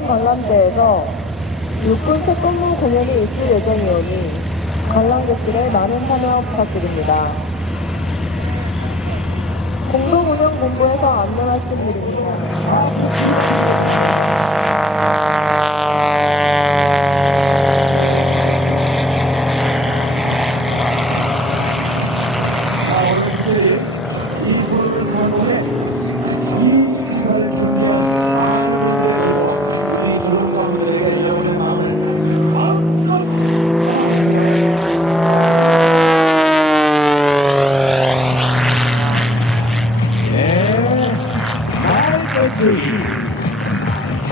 스프링 관람대에서 6분 태권도 공연이 있을 예정이오니 관람객들의 많은 참여 부탁드립니다. 공동운영본부에서 안내 말씀드립니다.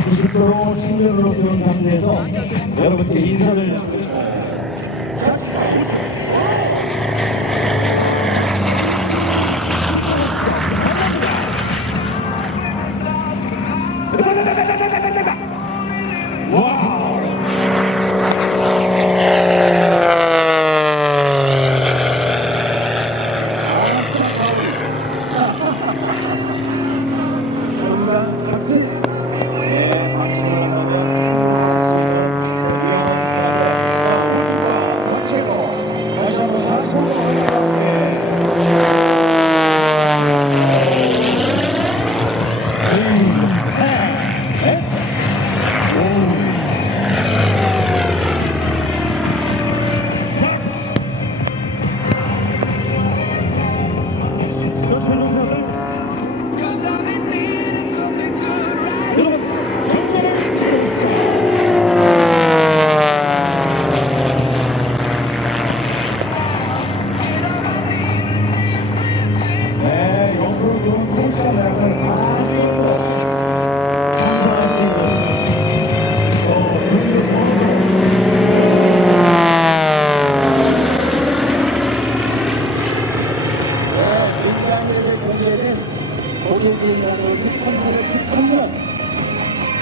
기식도로 청년으로 세운 상태에서 여러분께 인사를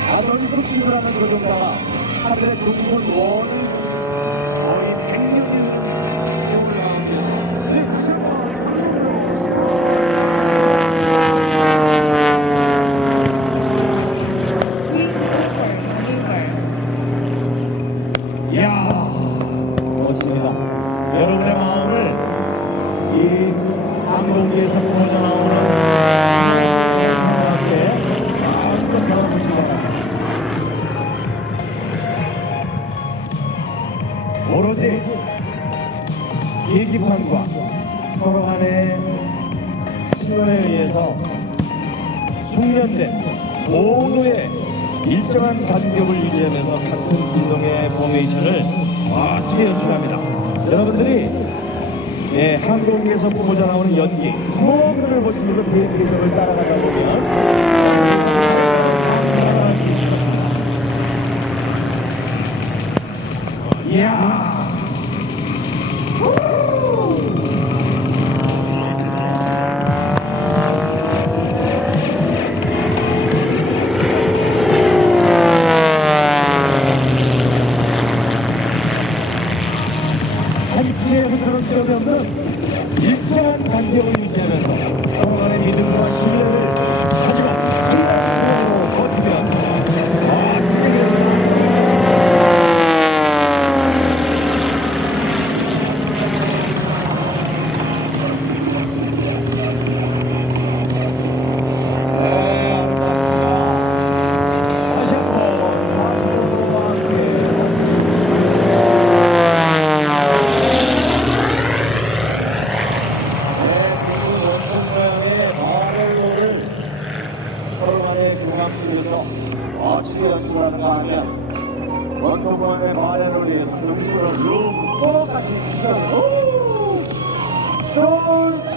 아전으로 친구라는 노동자가 하늘의 도움을 원하는 거의 100년이라는 세월을 이야 멋집니다. 여러분의 마음을 이 항공기에서 퍼져 나오는 오로지 계기판과 서로 간의 신원에 의해서 숙련된 모두의 일정한 간격을 유지하면서 같은 진동의 포메이션을 멋지게 연출합니다. 여러분들이 항공기에서 뿜어져 나오는 연기, 스모크를 보시면서 비행기석을 따라가다 보면 이야! 한치의 흔들을 뛰어넘는 일정한 간격을 유지하면서 서로 간의 믿음과 신뢰를 하지만 한가운데로 버티면 멋지게 연출하는가 하면 원통만의 마련을 위해서 눈물을 룸고 같이 있어. 좋다.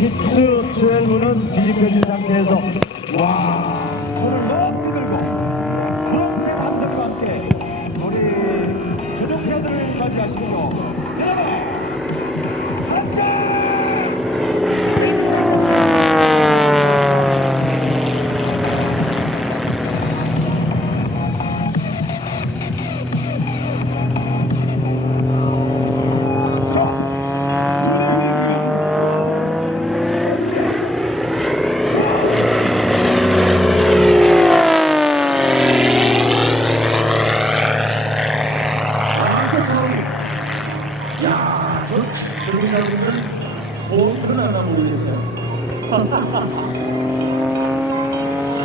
피츠 12는 뒤집혀진 상태에서 와 손을 높이 들고 프랑스의 감독과 함께 우리 조종사들을 맞이하십시오. 여러분 야, 저 소리자분들 보트는 하나 모르겠어요.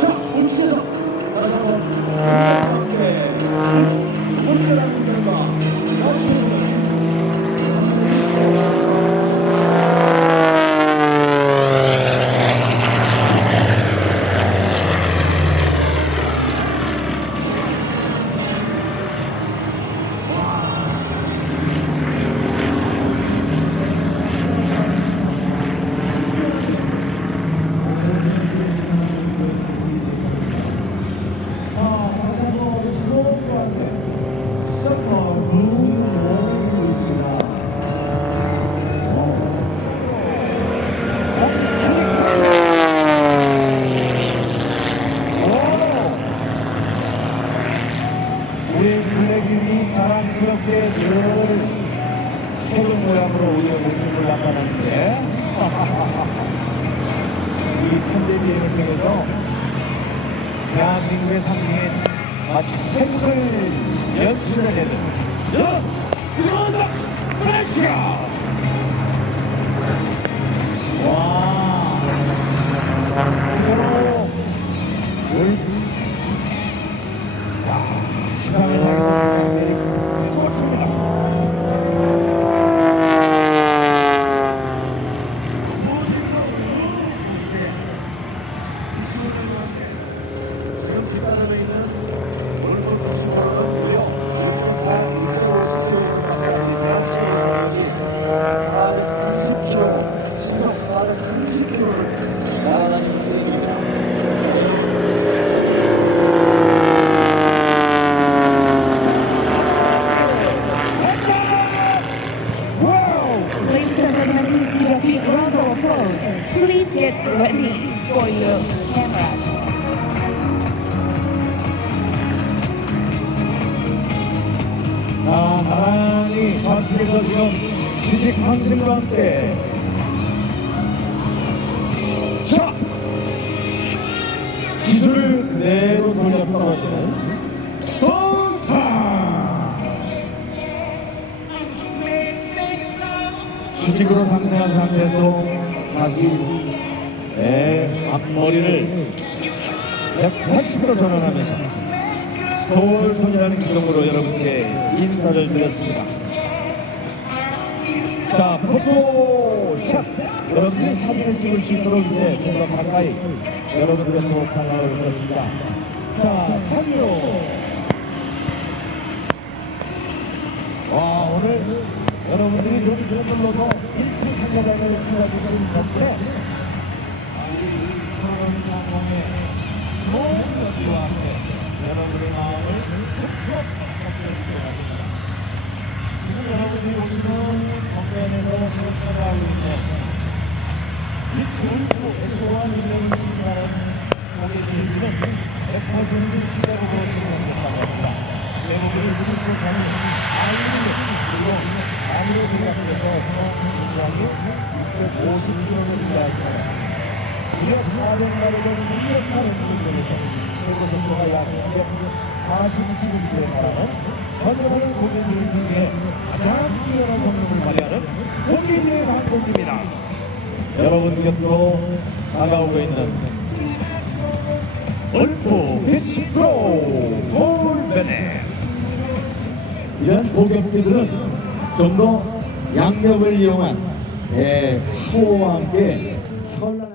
자, 우측에서 다시 한번 이렇게 혼자라는 결과 우리 블랙이 자랑스럽게 늘 세금 모양으로 우리의 모습을 나타내는데 이 현대 비행을 통해서 대한민국의 상징인 마치 탱크를 연출을 해는 이런 플래시야! 와, 이거로 시상을 하게 되는 그렇습니다. 지금 뒷단으로 있는 오른쪽 도시가로는 무려 430km, 시속 430km를 날아다니는 중입니다. Ladies and gentlemen, please give a big round of applause. Please get ready for your cameras. 자, 나란히 좌측에서 지금 수직 상승과 함께 자, 기술을 그대로 돌려 떨어지는 스톤타 수직으로 상승한 상태에서 다시 앞머리를 180으로 전환하면서 솔솔이라는 기동으로 여러분께 인사를 드렸습니다. 자, 포토샷! 여러분들이 사진을 찍을 수 있도록 이제 좀 더 가까이 여러분들의 포토타임을 드렸습니다. 자, 참여! 와, 오늘 여러분들이 좀 눌러서 1층 한가장을 찾아주신 덕분에 사람 장공의 좋은 연기와 함께 여러분의 마음을 푹푹 덮어주셨습니다. 지금 여러분들이 보시는 정면에서 실천하고 있는 이 좋은 에스코와 능력을 지시하는 고객님들은 100% 시대로 진행했다고 합니다. 대부분이 무릎을 가는 아이들 그리고 아이를 생각해서 중앙이 650km 이하입니다. 무려 400마리를 능력하는 분들에서 최고 속도가 약 240km에 달하는 전력을 고객님 중에 가장 뛰어난 성능을 발휘하는 고객님의 항공기입니다. 여러분 곁으로 다가오고 있는 울프 피치 프로 골베네 이런 고급 기술은 좀 더 양력을 이용한 파워와 함께 현란한